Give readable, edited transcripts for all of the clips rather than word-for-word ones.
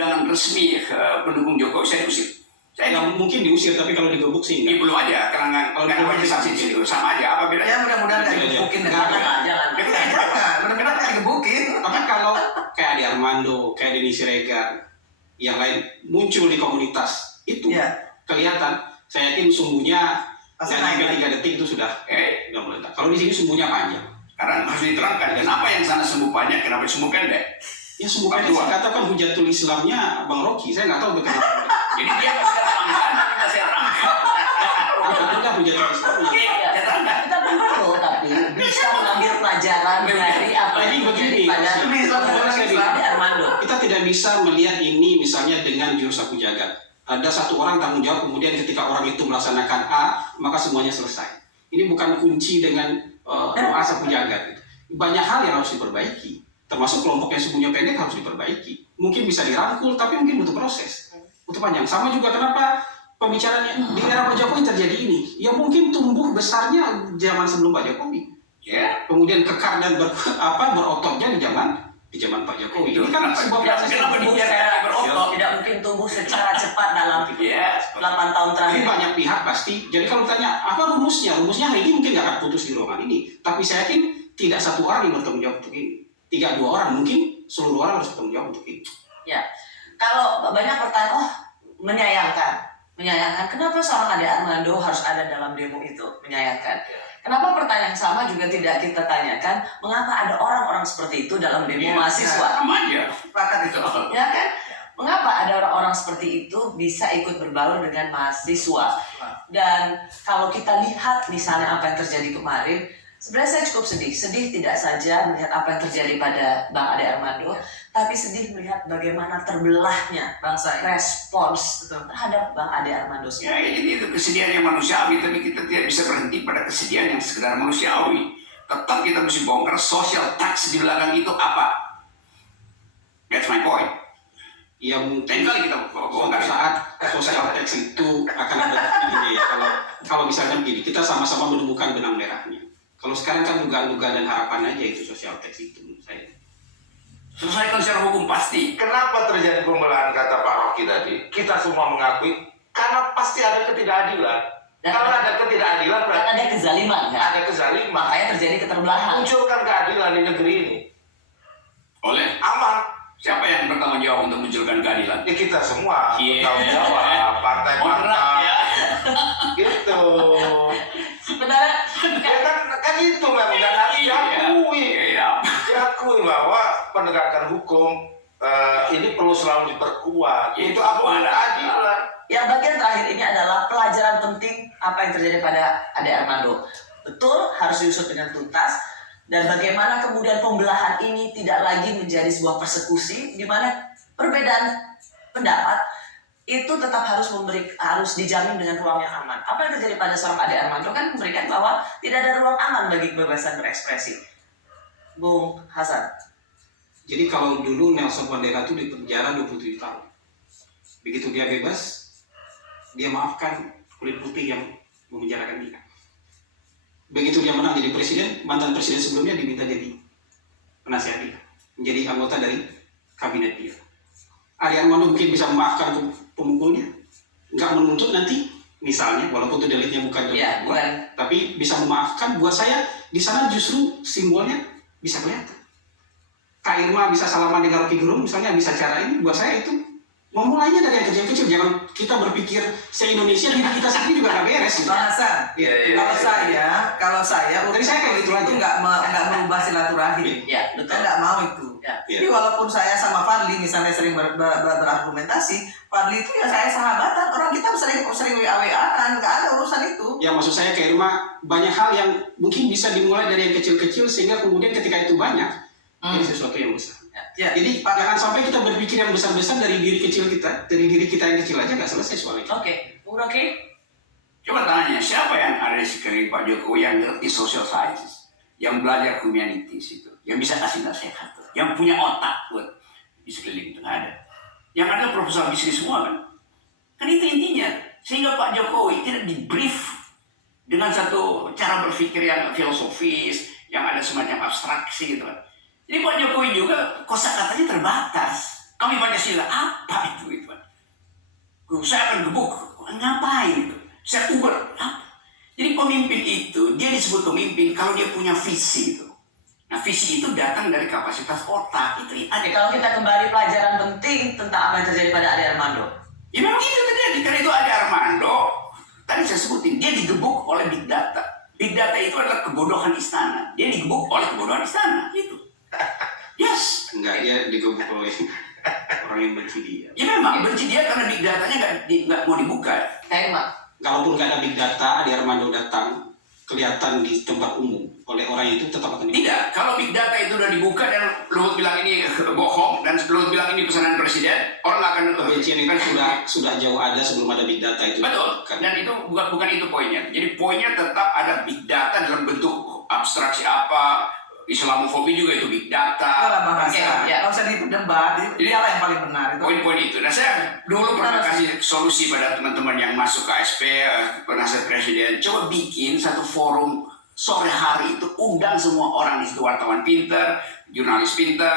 undangan resmi pendukung Jokowi, saya diusir. Saya mungkin diusir, tapi kalau digebuk sih enggak. belum aja, karena kalau digebuk saksi itu sama aja. Apa bedanya? Ya mudah-mudahan nggak digebukin. Jangan. Mudah-mudahan nggak digebukin. Tapi kalau kayak Ade Armando, kayak Denny Siregar, yang lain muncul di komunitas itu kelihatan. Saya yakin sumbunya nggak sampai 3 detik itu sudah meledak. Kalau di sini sumbunya panjang. Karena harus diterangkan, kenapa yang sana sumbu panjang, kenapa sumbu pendek? Ya sumbu pendek saya katakan Hujatul Islamnya Bang Rocky, saya nggak tahu kenapa. Jadi dia pasti terangkan, kita saya terangkan. Udah Hujatul Islamnya. Kita perlu tapi bisa mengambil pelajaran dari apa yang terjadi pada Ade Armando. Kita tidak bisa melihat ini misalnya dengan jurus sapu jagat. Ada satu orang tanggung jawab, kemudian ketika orang itu melaksanakan A, maka semuanya selesai. Ini bukan kunci dengan doa sapu jagat. Banyak hal yang harus diperbaiki. Termasuk kelompok yang sumbunya pendek harus diperbaiki. Mungkin bisa dirangkul, tapi mungkin butuh proses. Butuh panjang. Sama juga kenapa pembicaraan di era Pak Jokowi terjadi ini. Ya mungkin tumbuh besarnya zaman sebelum Pak Jokowi. Kemudian kekar dan berototnya di zaman Pak Jokowi. Ini kan sebuah proses yang tidak mungkin tumbuh secara cepat dalam 8 tahun terakhir. Ini banyak pihak pasti. Jadi kalau ditanya apa rumusnya? Rumusnya hari ini mungkin nggak akan putus di ruangan ini. Tapi saya yakin tidak satu orang yang bertanggung jawab untuk ini. 3-2 orang, mungkin seluruh orang harus bertanggung jawab untuk ini. Ya, kalau banyak pertanyaan, menyayangkan. Kenapa seorang Ade Armando harus ada dalam demo itu? Menyayangkan. Kenapa pertanyaan sama juga tidak kita tanyakan? Mengapa ada orang-orang seperti itu dalam demo mahasiswa? Sama aja. Sepakat itu. Ya kan? Mengapa ada orang-orang seperti itu bisa ikut berbaur dengan mahasiswa? Dan kalau kita lihat misalnya apa yang terjadi kemarin, sebenarnya saya cukup sedih. Sedih tidak saja melihat apa yang terjadi pada Bang Ade Armando, tapi sedih melihat bagaimana terbelahnya bangsa respons terhadap Bang Ade Armando. Ya, jadi itu kesedihan yang manusiawi, tapi kita tidak bisa berhenti pada kesedihan yang sekedar manusiawi. Tetap kita mesti bongkar social tax di belakang itu apa. That's my point. Ya mungkin kali kita bongkar saat social tax itu akan ada ini ya. Kalau misalnya begini, kita sama-sama menemukan benang merahnya. Kalau sekarang kan dugaan-dugaan dan harapan aja itu social tax itu menurut saya. Selesaikan secara hukum pasti. Kenapa terjadi pembelahan kata Pak Rocky tadi? Kita semua mengakui karena pasti ada ketidakadilan. Kalau ada ketidakadilan berarti ada kezaliman, kan? Ada kezaliman. Makanya terjadi keterbelahan. Munculkan keadilan di negeri ini. Oleh aman. Siapa yang bertanggung jawab untuk munculkan keadilan? Ya kita semua bertanggung jawab. Partai-partai. Gitu. Sebenarnya kan itu memang dan harus diakui bahwa penegakan hukum ini perlu selalu diperkuat untuk apa keadilan. Yang bagian terakhir ini adalah pelajaran penting apa yang terjadi pada Ade Armando. Betul harus diusut dengan tuntas dan bagaimana kemudian pembelahan ini tidak lagi menjadi sebuah persekusi di mana perbedaan pendapat itu tetap harus dijamin dengan ruang yang aman. Apa yang terjadi pada seorang Ade Armando kan memberikan bahwa tidak ada ruang aman bagi kebebasan berekspresi. Bung Hasan. Jadi kalau dulu Nelson Mandela itu di penjara 27 tahun. Begitu dia bebas, dia maafkan kulit putih yang memenjarakan dia. Begitu dia menang jadi presiden, mantan presiden sebelumnya diminta jadi penasihat dia, menjadi anggota dari kabinet dia. Ade Armando mungkin bisa memaafkan pemukulnya, nggak menuntut nanti, misalnya, walaupun itu deliknya bukan tapi bisa memaafkan. Buat saya di sana justru simbolnya bisa kelihatan. Kak Irma bisa salaman dengan Rocky Gerung, misalnya bisa cara ini. Buat saya itu memulainya dari yang kecil-kecil. Jangan kita berpikir se-Indonesia diri kita sendiri juga nggak beres. Bahasan. Kalau saya, dari saya kayak gitu aja. Nggak merubah silaturahim. Ya, betul. Saya nggak mau itu. Jadi walaupun saya sama Fadli misalnya sering berargumentasi, Fadli itu ya saya sahabatan. Orang kita sering WA-WA-an, nggak ada urusan itu. Ya maksud saya Kak Irma, banyak hal yang mungkin bisa dimulai dari yang kecil-kecil sehingga kemudian ketika itu banyak jadi sesuatu yang besar. Jadi jangan sampai kita berpikir yang besar-besar dari diri kecil kita, dari diri kita yang kecil aja nggak selesai soal itu. Oke, Bung Rocky. Coba tanya, siapa yang ada di sekeliling Pak Jokowi yang ngerti social sciences, yang belajar humanities itu, yang bisa kasih nasihat, yang punya otak buat di sekeliling itu? Nggak ada. Yang ada profesor bisnis semua kan? Kan itu intinya. Sehingga Pak Jokowi tidak di-brief dengan satu cara berpikir yang filosofis, yang ada semacam abstraksi gitu kan. Jadi Pak Jokowi juga kosakatanya terbatas. Kami Pancasila, apa itu? Saya akan gebuk, ngapain itu? Saya uber, apa? Jadi pemimpin itu, dia disebut pemimpin kalau dia punya visi itu. Nah, visi itu datang dari kapasitas otak. Itu ada. Oke, kalau kita kembali pelajaran penting tentang apa yang terjadi pada Ade Armando. Ya memang itu terjadi. Karena itu Ade Armando, tadi saya sebutin, dia digebuk oleh big data. Big data itu adalah kebodohan istana. Dia digebuk oleh kebodohan istana. Itu. Yes. Enggak, dia digebuk oleh orang yang benci dia. Ya memang benci dia karena big datanya nggak mau dibuka. Tema. Kalaupun nggak ada big data, Ade Armando datang kelihatan di tempat umum oleh orang itu tetap akan Tidak, kalau big data itu udah dibuka dan Luhut bilang ini bohong dan Luhut bilang ini pesanan presiden, orang nggak akan kebencian itu sudah jauh ada sebelum ada big data itu. Betul, dan itu bukan itu poinnya. Jadi poinnya tetap ada big data dalam bentuk abstraksi apa, Islamofobi juga itu big data. Itulah bahasa. Ya. Nggak usah diperdebat. Dialah yang paling benar itu. Poin-poin itu. Nah saya dulu pernah kasih solusi pada teman-teman yang masuk ke ASP, penasihat presiden. Coba bikin satu forum sore hari itu, undang semua orang di situ, wartawan pinter, jurnalis pinter,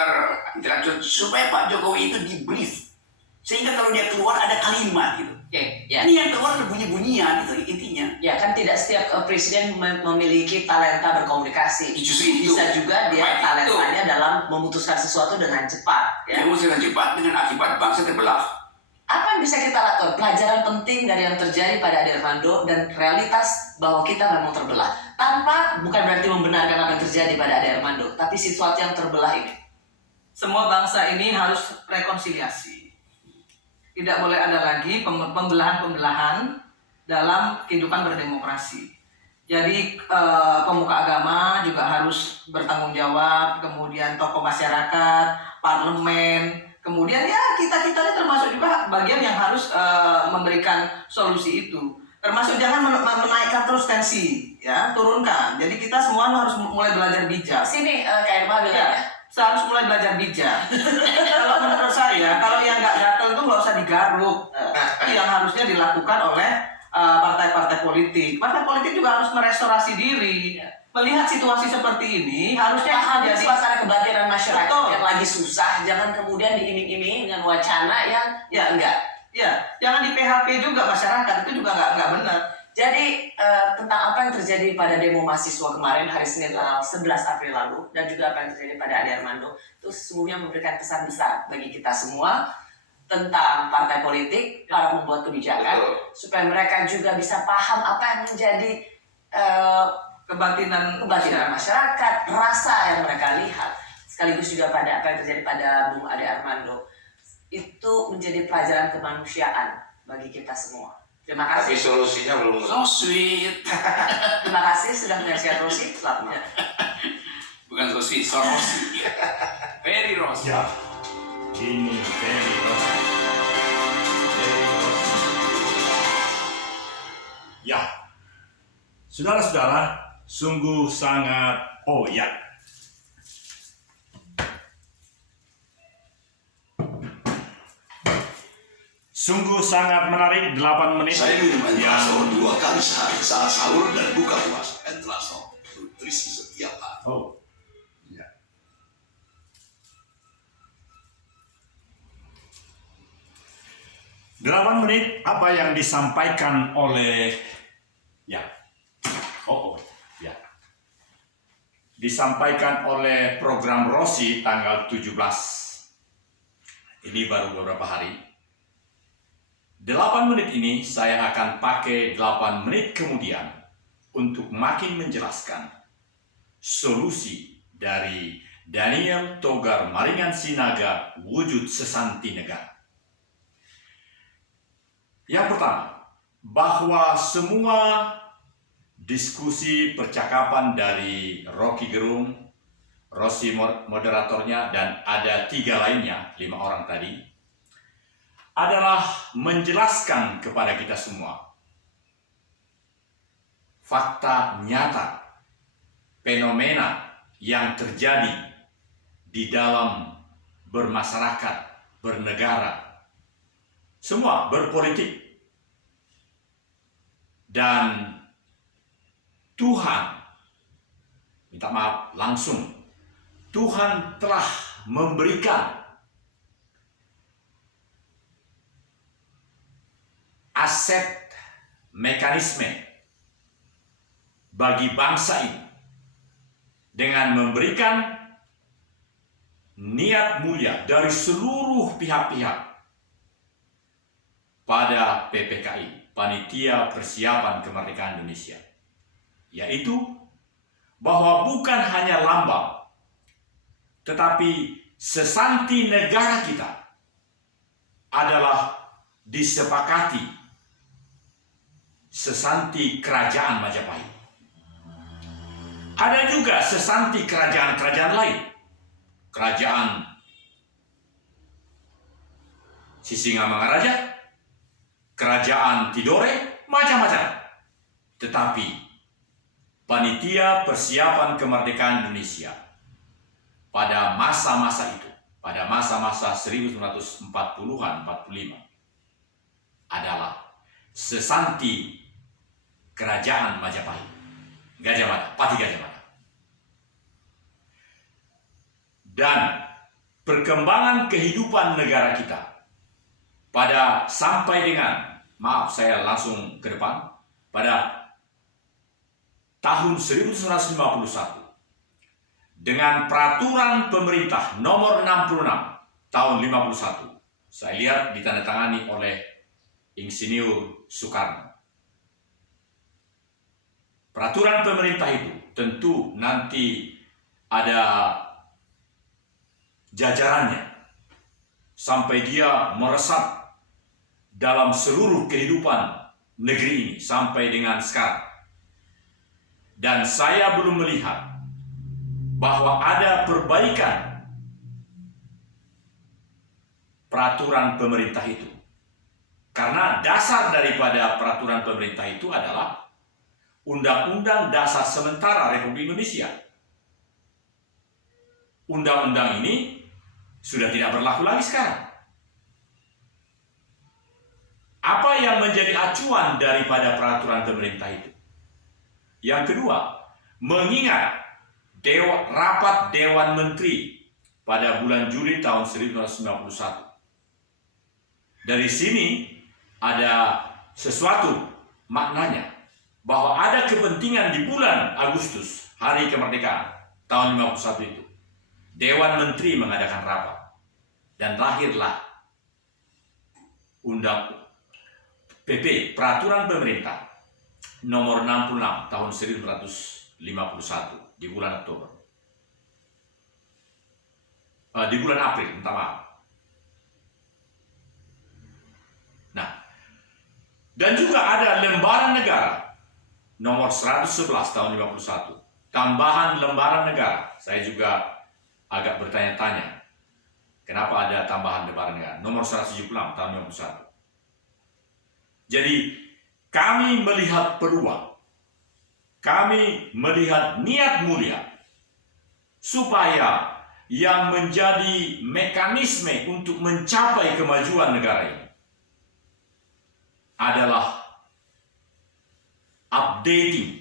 intelektual, supaya Pak Jokowi itu di-brief. Sehingga kalau dia keluar ada kalimat gitu. Oke, ya. Ini yang keluar ada bunyi-bunyian itu intinya. Ya kan tidak setiap presiden memiliki talenta berkomunikasi. Justru itu. Bisa juga dia Baik itu. talentanya dalam memutuskan sesuatu dengan cepat. Ya. Yang musnah cepat dengan akibat bangsa terbelah. Apa yang bisa kita lakukan? Pelajaran penting dari yang terjadi pada Ade Armando dan realitas bahwa kita memang terbelah. Tanpa bukan berarti membenarkan apa yang terjadi pada Ade Armando, tapi situasi yang terbelah ini. Semua bangsa ini harus rekonsiliasi. Tidak boleh ada lagi pembelahan-pembelahan dalam kehidupan berdemokrasi. Jadi pemuka agama juga harus bertanggung jawab, kemudian tokoh masyarakat, parlemen, kemudian ya kita ini termasuk juga bagian yang harus memberikan solusi itu. Termasuk jangan menaikkan terus tensi, ya turunkan. Jadi kita semua harus mulai belajar bijak. Sini Kak Irma bilang ya. Saya harus mulai belajar bijak. Kalau menurut saya, kalau yang nggak gatel itu nggak usah digaruk. Itu yang harusnya dilakukan oleh partai-partai politik. Partai politik juga harus merestorasi diri. Melihat situasi seperti ini, harusnya Pahami jadi suasana kebatinan masyarakat Betul. yang lagi susah, jangan kemudian diiming-iming dengan wacana yang enggak. ya jangan di PHP juga masyarakat, itu juga nggak benar. Jadi tentang apa yang terjadi pada demo mahasiswa kemarin hari Senin tanggal 11 April lalu dan juga apa yang terjadi pada Ade Armando itu sesungguhnya memberikan kesan besar bagi kita semua tentang partai politik, para pembuat kebijakan, Betul. supaya mereka juga bisa paham apa yang menjadi Kebatinan masyarakat, rasa yang mereka lihat, sekaligus juga pada apa yang terjadi pada Bung Ade Armando itu menjadi pelajaran kemanusiaan bagi kita semua. Terima Tapi kasih. solusinya belum. So sweet. Terima kasih sudah menyaksikan Rosi. Selamat malam. Bukan so sweet, so rosy. Very rosy. Ya, ini very rosy. Very rosy. Ya, saudara-saudara, sungguh sangat ya. Sungguh sangat menarik 8 menit. Saya minum Entrasol yang 2 kali sehari saat sahur dan buka puasa. Entrasol, nutrisi setiap hari. Oh, ya. Delapan menit apa yang disampaikan oleh ya, ya, disampaikan oleh program Rosi tanggal 17. Ini baru beberapa hari. 8 menit ini saya akan pakai 8 menit kemudian untuk makin menjelaskan solusi dari Daniel Togar Maringan Sinaga wujud sesanti negara. Yang pertama, bahwa semua diskusi percakapan dari Rocky Gerung, Rosi moderatornya, dan ada 3 lainnya, 5 orang tadi, adalah menjelaskan kepada kita semua fakta nyata, fenomena yang terjadi di dalam bermasyarakat, bernegara, semua berpolitik. Dan Tuhan, minta maaf langsung, Tuhan telah memberikan aset mekanisme bagi bangsa ini dengan memberikan niat mulia dari seluruh pihak-pihak pada PPKI, Panitia Persiapan Kemerdekaan Indonesia, yaitu bahwa bukan hanya lambang, tetapi sesanti negara kita adalah disepakati sesanti kerajaan Majapahit. Ada juga sesanti kerajaan-kerajaan lain. Kerajaan Sisingamangaraja, Kerajaan Tidore, macam-macam. Tetapi Panitia Persiapan Kemerdekaan Indonesia pada masa-masa itu, pada masa-masa 1940-an, 45, adalah sesanti Kerajaan Majapahit, Gajah Mada, Pati Gajah Mada. Dan perkembangan kehidupan negara kita pada sampai dengan, maaf saya langsung ke depan, pada tahun 1951 dengan peraturan pemerintah nomor 66 tahun 51, saya lihat ditandatangani oleh Insinyur Soekarno. Peraturan pemerintah itu tentu nanti ada jajarannya sampai dia meresap dalam seluruh kehidupan negeri ini sampai dengan sekarang. Dan saya belum melihat bahwa ada perbaikan peraturan pemerintah itu. Karena dasar daripada peraturan pemerintah itu adalah Undang-Undang Dasar Sementara Republik Indonesia. Undang-undang ini sudah tidak berlaku lagi sekarang. Apa yang menjadi acuan daripada peraturan pemerintah itu? Yang kedua, mengingat rapat Dewan Menteri pada bulan Juli tahun 1991. Dari sini ada sesuatu maknanya bahwa ada kepentingan di bulan Agustus, hari kemerdekaan tahun 51 itu. Dewan Menteri mengadakan rapat dan lahirlah Undang PP, Peraturan Pemerintah nomor 66 tahun 1951 di bulan Oktober. Di bulan April, minta maaf. Nah, dan juga ada lembaran negara nomor 111 tahun 51, tambahan lembaran negara. Saya juga agak bertanya-tanya, kenapa ada tambahan lembaran negara? Nomor 176 tahun 51. Jadi, kami melihat peluang, kami melihat niat mulia, supaya yang menjadi mekanisme untuk mencapai kemajuan negara ini adalah updating,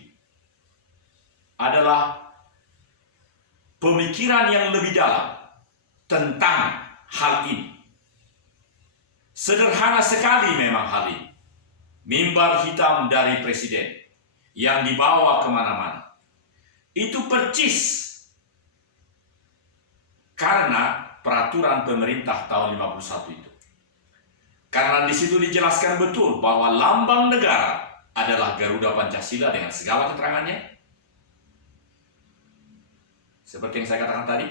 adalah pemikiran yang lebih dalam tentang hal ini. Sederhana sekali memang hal ini. Mimbar hitam dari presiden yang dibawa kemana-mana. Itu percis karena peraturan pemerintah tahun 51 itu. Karena di situ dijelaskan betul bahwa lambang negara adalah Garuda Pancasila dengan segala keterangannya. Seperti yang saya katakan tadi.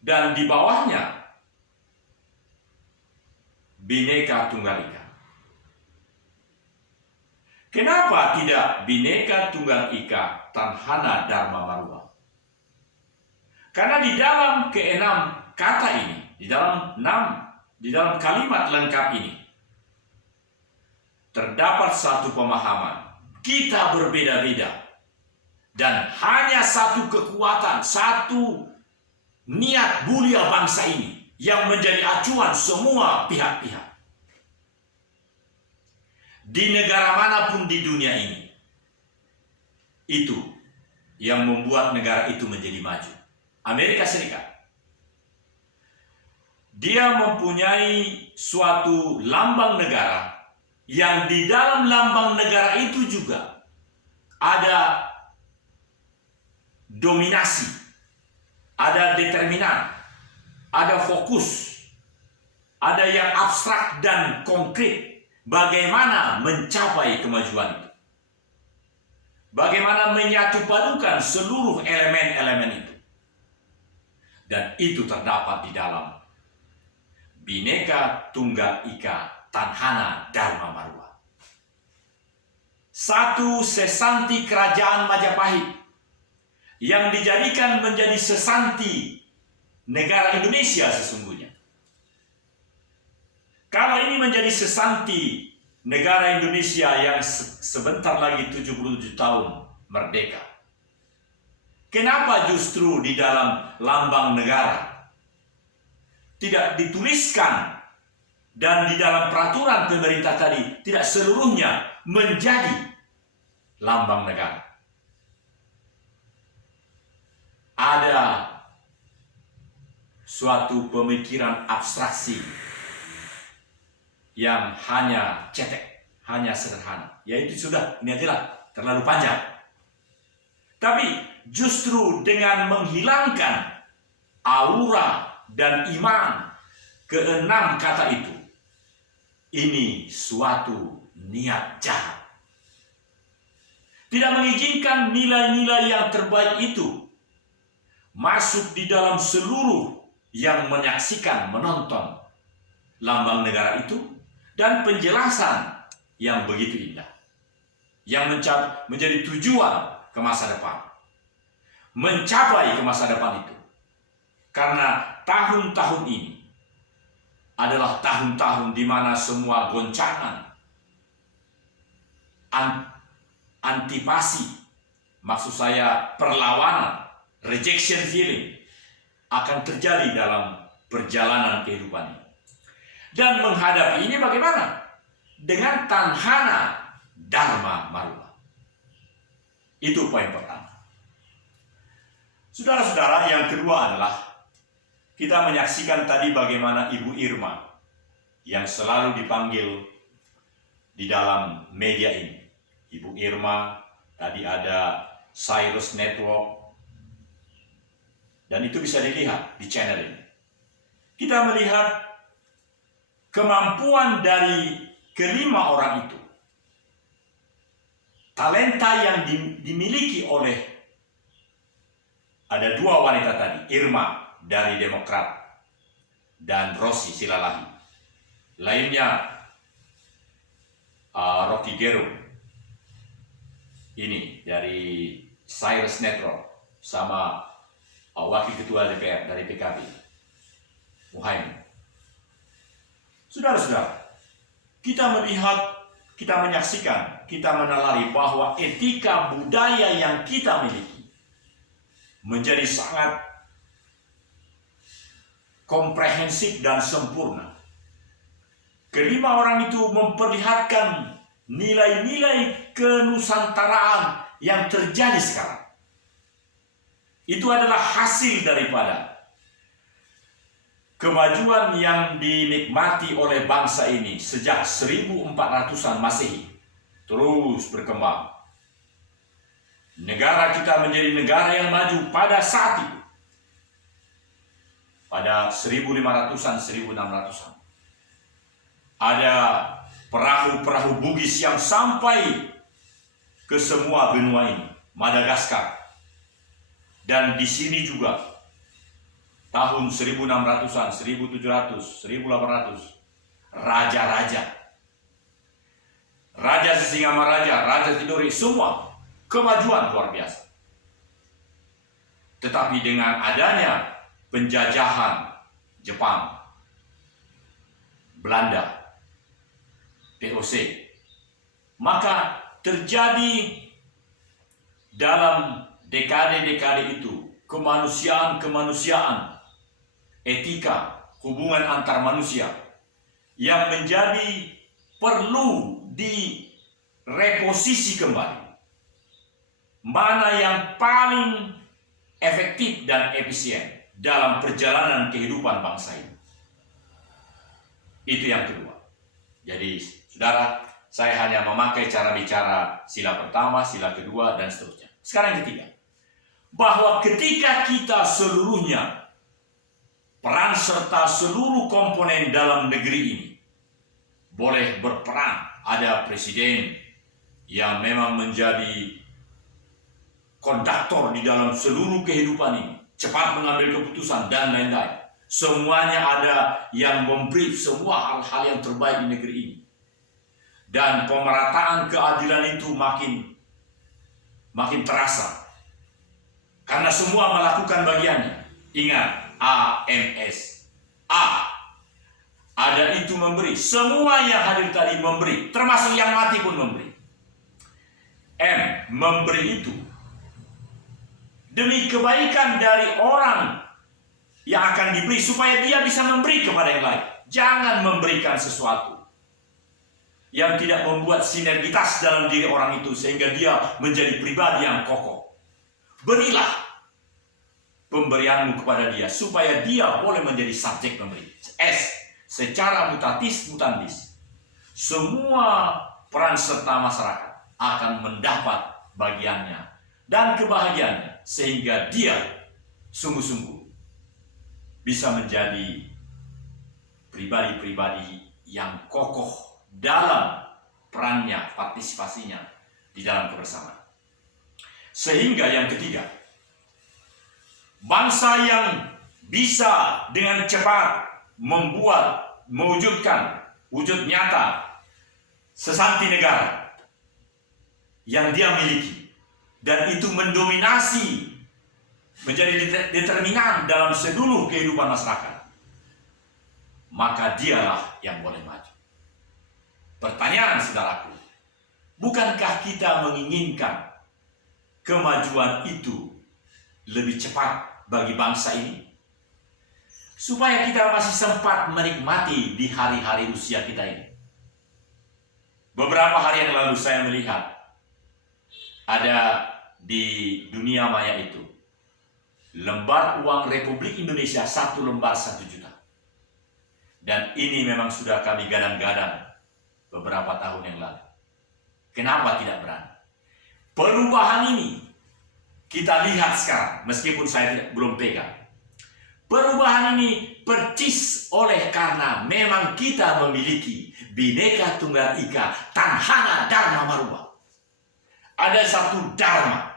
Dan di bawahnya Bhinneka Tunggal Ika. Kenapa tidak Bhinneka Tunggal Ika Tanhana Dharma Maruah? Karena di dalam keenam kata ini, di dalam kalimat lengkap ini, terdapat satu pemahaman. Kita berbeda-beda. Dan hanya satu kekuatan, satu niat mulia bangsa ini yang menjadi acuan semua pihak-pihak. Di negara manapun di dunia ini, itu yang membuat negara itu menjadi maju. Amerika Serikat, dia mempunyai suatu lambang negara yang di dalam lambang negara itu juga ada dominasi, ada determinan, ada fokus, ada yang abstrak dan konkret. Bagaimana mencapai kemajuan itu? Bagaimana menyatupadukan seluruh elemen-elemen itu? Dan itu terdapat di dalam Bhinneka Tunggal Ika Tanhana Dharma Marwa. Satu sesanti kerajaan Majapahit yang dijadikan menjadi sesanti negara Indonesia sesungguhnya. Kalau ini menjadi sesanti negara Indonesia yang sebentar lagi 77 tahun merdeka, kenapa justru di dalam lambang negara tidak dituliskan dan di dalam peraturan pemerintah tadi tidak seluruhnya menjadi lambang negara? Ada suatu pemikiran abstraksi yang hanya cetek, hanya sederhana, yaitu sudah, ini adalah terlalu panjang. Tapi justru dengan menghilangkan aura dan iman keenam kata itu, ini suatu niat jahat. Tidak mengizinkan nilai-nilai yang terbaik itu masuk di dalam seluruh yang menyaksikan, menonton lambang negara itu, dan penjelasan yang begitu indah, yang menjadi tujuan ke masa depan, mencapai ke masa depan itu. Karena tahun-tahun ini adalah tahun-tahun di mana semua goncangan, antipasi, maksud saya perlawanan, rejection feeling akan terjadi dalam perjalanan kehidupan ini. Dan menghadapi ini bagaimana? Dengan Tanhana Dharma Marwa. Itu poin pertama. Saudara-saudara, yang kedua adalah kita menyaksikan tadi bagaimana Ibu Irma yang selalu dipanggil di dalam media ini. Ibu Irma, tadi ada Cyrus Network, dan itu bisa dilihat di channel ini. Kita melihat kemampuan dari kelima orang itu, talenta yang dimiliki oleh ada dua wanita tadi, Irma dari Demokrat dan Rosi Silalahi. Lainnya Rocky Gerung, ini dari Cyrus Network, sama Wakil Ketua DPR dari PKB, Muhaimin. Saudara-saudara, kita melihat, kita menyaksikan, kita menelari bahwa etika budaya yang kita miliki menjadi sangat komprehensif dan sempurna. Kelima orang itu memperlihatkan nilai-nilai kenusantaraan yang terjadi sekarang. Itu adalah hasil daripada kemajuan yang dinikmati oleh bangsa ini sejak 1400-an Masehi terus berkembang. Negara kita menjadi negara yang maju pada saat itu. Pada 1500-an, 1600-an. Ada perahu-perahu Bugis yang sampai ke semua benua ini, Madagaskar. Dan di sini juga tahun 1600-an, 1700, 1800, raja-raja, Raja Sisingamaraja, Raja Tidore, semua kemajuan luar biasa. Tetapi dengan adanya penjajahan Jepang, Belanda, VOC, maka terjadi dalam dekade-dekade itu kemanusiaan, etika, hubungan antar manusia yang menjadi perlu direposisi kembali. Mana yang paling efektif dan efisien dalam perjalanan kehidupan bangsa ini. Itu yang kedua. Jadi, saudara, Saya hanya memakai cara bicara sila pertama, sila kedua, dan seterusnya. Sekarang yang ketiga. Bahwa ketika kita seluruhnya, peran serta seluruh komponen dalam negeri ini boleh berperan. Ada presiden yang memang menjadi konduktor di dalam seluruh kehidupan ini, cepat mengambil keputusan dan lain-lain. Semuanya ada yang memberi semua hal-hal yang terbaik di negeri ini. Dan pemerataan keadilan itu makin terasa. Karena semua melakukan bagiannya. Ingat, AMS. A. Ada itu memberi. Semua yang hadir tadi memberi. Termasuk yang mati pun memberi. M. Memberi itu demi kebaikan dari orang yang akan diberi, supaya dia bisa memberi kepada yang lain. Jangan memberikan sesuatu yang tidak membuat sinergitas dalam diri orang itu sehingga dia menjadi pribadi yang kokoh. Berilah pemberianmu kepada dia supaya dia boleh menjadi subjek pemberi. S. Secara mutatis mutandis, semua peran serta masyarakat akan mendapat bagiannya dan kebahagiaannya sehingga dia sungguh-sungguh bisa menjadi pribadi-pribadi yang kokoh dalam perannya, partisipasinya di dalam kebersamaan. Sehingga yang ketiga, bangsa yang bisa dengan cepat mewujudkan wujud nyata sesanti negara yang dia miliki, dan itu mendominasi, menjadi determinan dalam seluruh kehidupan masyarakat, maka dialah yang boleh maju. Pertanyaan saudaraku, bukankah kita menginginkan kemajuan itu lebih cepat bagi bangsa ini? Supaya kita masih sempat menikmati di hari-hari usia kita ini. Beberapa hari yang lalu saya melihat ada di dunia maya itu lembar uang Republik Indonesia, 1 lembar 1 juta. Dan ini memang sudah kami gadang-gadang beberapa tahun yang lalu. Kenapa tidak berani? Perubahan ini kita lihat sekarang, meskipun saya belum pegang. Perubahan ini percis oleh karena memang kita memiliki Bhinneka Tunggal Ika, Tanhana Dharma Maruba. Ada satu Dharma.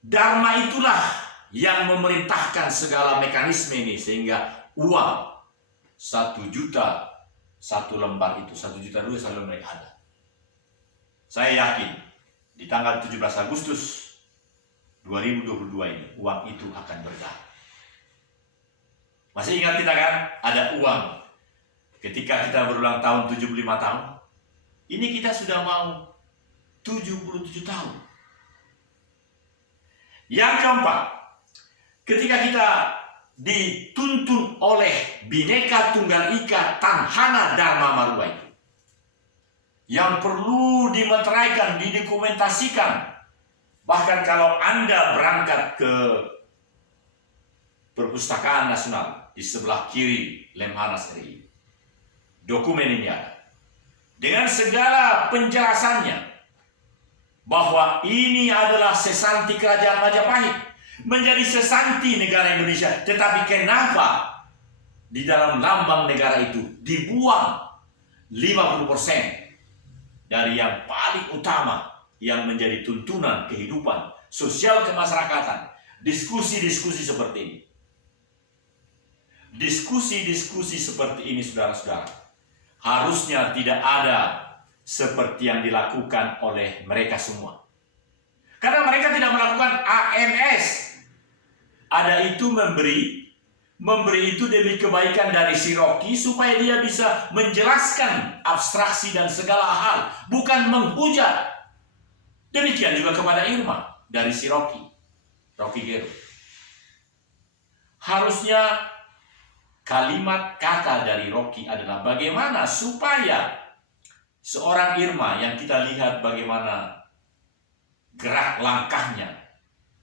Dharma itulah yang memerintahkan segala mekanisme ini sehingga uang 1 juta 1 lembar itu, 1 juta dulu 1 lembar ada. Saya yakin di tanggal 17 Agustus 2022 ini uang itu akan bergerak. Masih ingat kita kan? Ada uang ketika kita berulang tahun 75 tahun. Ini kita sudah mau 77 tahun. Yang keempat, ketika kita dituntun oleh Bhinneka Tunggal Ika, Tanhana Dharma Maruba itu, yang perlu dimeteraikan, didokumentasikan. Bahkan kalau Anda berangkat ke Perpustakaan Nasional di sebelah kiri Lemhanas RI, dokumen ini ada dengan segala penjelasannya bahwa ini adalah sesanti Kerajaan Majapahit, menjadi sesanti negara Indonesia. Tetapi kenapa di dalam lambang negara itu dibuang 50% dari yang paling utama yang menjadi tuntunan kehidupan sosial kemasyarakatan? Diskusi-diskusi seperti ini. Diskusi-diskusi seperti ini, saudara-saudara, harusnya tidak ada seperti yang dilakukan oleh mereka semua. Karena mereka tidak melakukan AMS. Ada itu memberi itu demi kebaikan dari si Rocky supaya dia bisa menjelaskan abstraksi dan segala hal, bukan menghujat. Demikian juga kepada Irma dari si Rocky Gerung. Harusnya kalimat kata dari Rocky adalah bagaimana supaya seorang Irma yang kita lihat bagaimana gerak langkahnya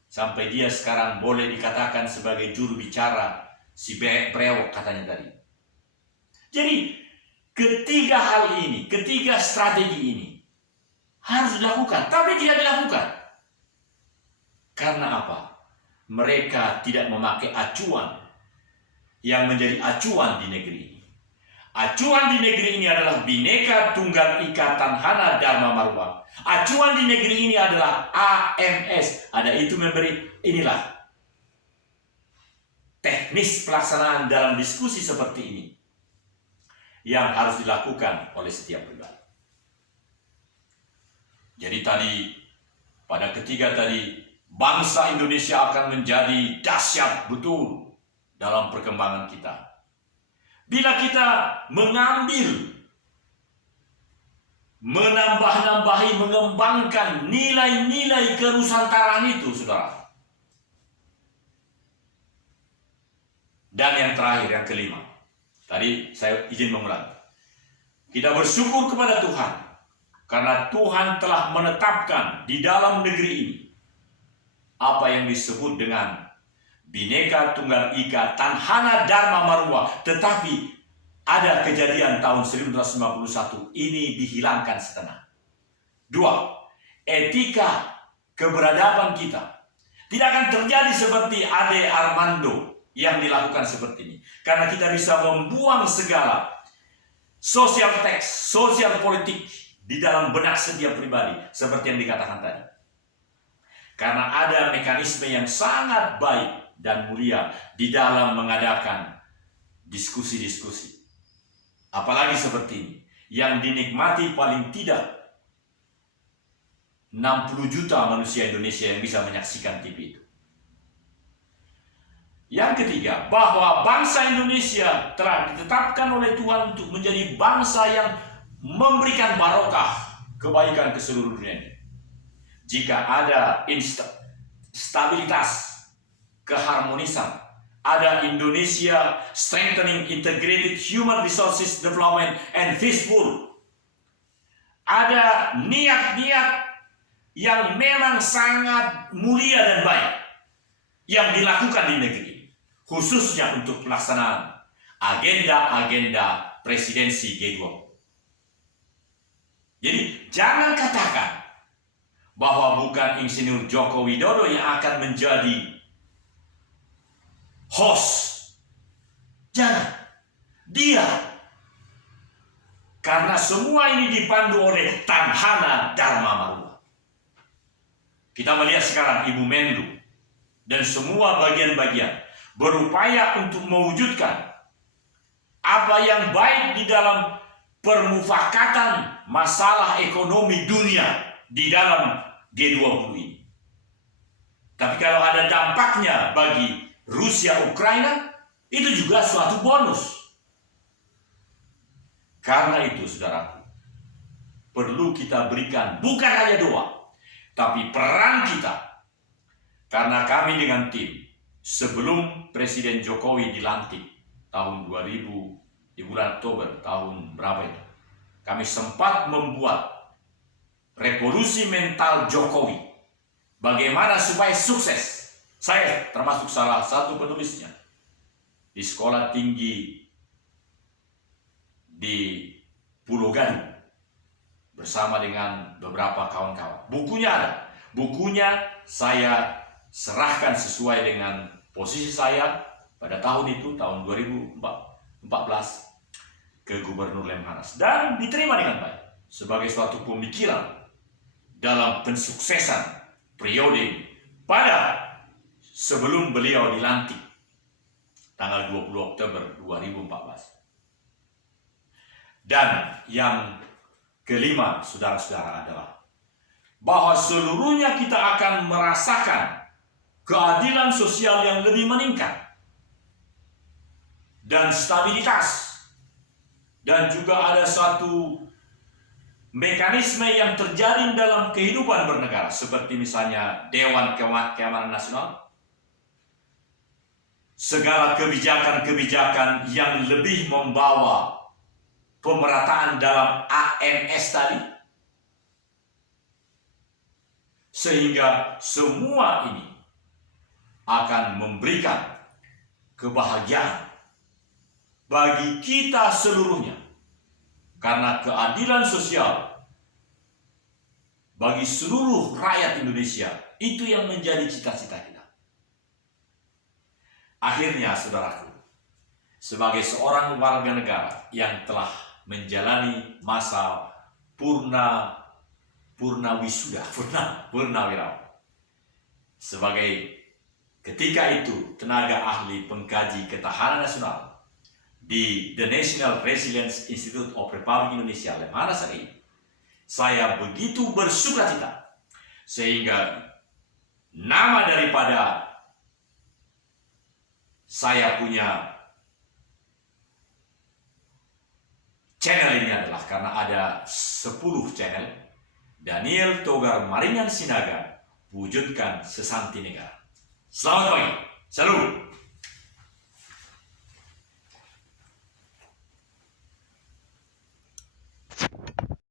sampai dia sekarang boleh dikatakan sebagai juru bicara si Brewok katanya tadi. Jadi ketiga hal ini, ketiga strategi ini harus dilakukan, tapi tidak dilakukan. Karena apa? Mereka tidak memakai acuan yang menjadi acuan di negeri ini. Acuan di negeri ini adalah Bhinneka Tunggal Ika Tanhana Dharma Marwa. Acuan di negeri ini adalah AMS. Ada itu memberi, inilah teknis pelaksanaan dalam diskusi seperti ini yang harus dilakukan oleh setiap pribadi. Jadi tadi, pada ketiga tadi, bangsa Indonesia akan menjadi dahsyat betul dalam perkembangan kita. Bila kita mengambil, menambah-nambahi, mengembangkan nilai-nilai kenusantaraan itu, saudara. Dan yang terakhir, yang kelima. Tadi saya izin mengulang. Kita bersyukur kepada Tuhan, karena Tuhan telah menetapkan di dalam negeri ini apa yang disebut dengan Bhinneka Tunggal Ika Tanhana Dharma Marwa. Tetapi ada kejadian tahun 1951 ini dihilangkan setengah. 2. Etika keberadaban kita tidak akan terjadi seperti Ade Armando yang dilakukan seperti ini. Karena kita bisa membuang segala social text, sosial politik di dalam benak setiap pribadi seperti yang dikatakan tadi. Karena ada mekanisme yang sangat baik dan mulia di dalam mengadakan diskusi-diskusi. Apalagi seperti ini, yang dinikmati paling tidak 60 juta manusia Indonesia yang bisa menyaksikan TV itu. Yang ketiga, bahwa bangsa Indonesia telah ditetapkan oleh Tuhan untuk menjadi bangsa yang memberikan barokah kebaikan ke seluruh dunia ini. Jika ada stabilitas, keharmonisan, ada Indonesia Strengthening Integrated Human Resources Development and Peaceful, ada niat-niat yang memang sangat mulia dan baik yang dilakukan di negeri ini, khususnya untuk pelaksanaan agenda-agenda presidensi G20. Jadi jangan katakan bahwa bukan Insinyur Joko Widodo yang akan menjadi host. Jangan. Dia. Karena semua ini dipandu oleh Tanhana Dharma Marwa. Kita melihat sekarang Ibu Menlu dan semua bagian-bagian berupaya untuk mewujudkan apa yang baik di dalam permufakatan masalah ekonomi dunia di dalam G20 ini. Tapi kalau ada dampaknya bagi Rusia, Ukraina, itu juga suatu bonus. Karena itu, saudaraku, perlu kita berikan bukan hanya doa, tapi peran kita. Karena kami dengan tim, sebelum Presiden Jokowi dilantik tahun 2000, di bulan Oktober tahun berapa itu, kami sempat membuat revolusi mental Jokowi. Bagaimana supaya sukses. Saya termasuk salah satu penulisnya di sekolah tinggi di Pulau Gadung bersama dengan beberapa kawan-kawan. Bukunya ada. Bukunya saya serahkan sesuai dengan posisi saya pada tahun itu, tahun 2014, ke Gubernur Lemhanas. Dan diterima dengan baik sebagai suatu pemikiran dalam pensuksesan periode pada sebelum beliau dilantik tanggal 20 Oktober 2014. Dan yang kelima, saudara-saudara, adalah bahwa seluruhnya kita akan merasakan keadilan sosial yang lebih meningkat dan stabilitas, dan juga ada satu mekanisme yang terjadi dalam kehidupan bernegara, seperti misalnya Dewan Keamanan Nasional, segala kebijakan-kebijakan yang lebih membawa pemerataan dalam AMS tadi, sehingga semua ini akan memberikan kebahagiaan bagi kita seluruhnya, karena keadilan sosial bagi seluruh rakyat Indonesia itu yang menjadi cita-cita kita. Akhirnya, saudaraku, sebagai seorang warga negara yang telah menjalani masa purnawirawan, sebagai ketika itu tenaga ahli pengkaji ketahanan nasional di The National Resilience Institute of Republik Indonesia Lemhanas RI, saya begitu bersukacita sehingga nama daripada saya punya channel ini adalah karena ada 10 channel Daniel Togar Maringan Sinaga, wujudkan Sesanti Negara. Selamat pagi, salam.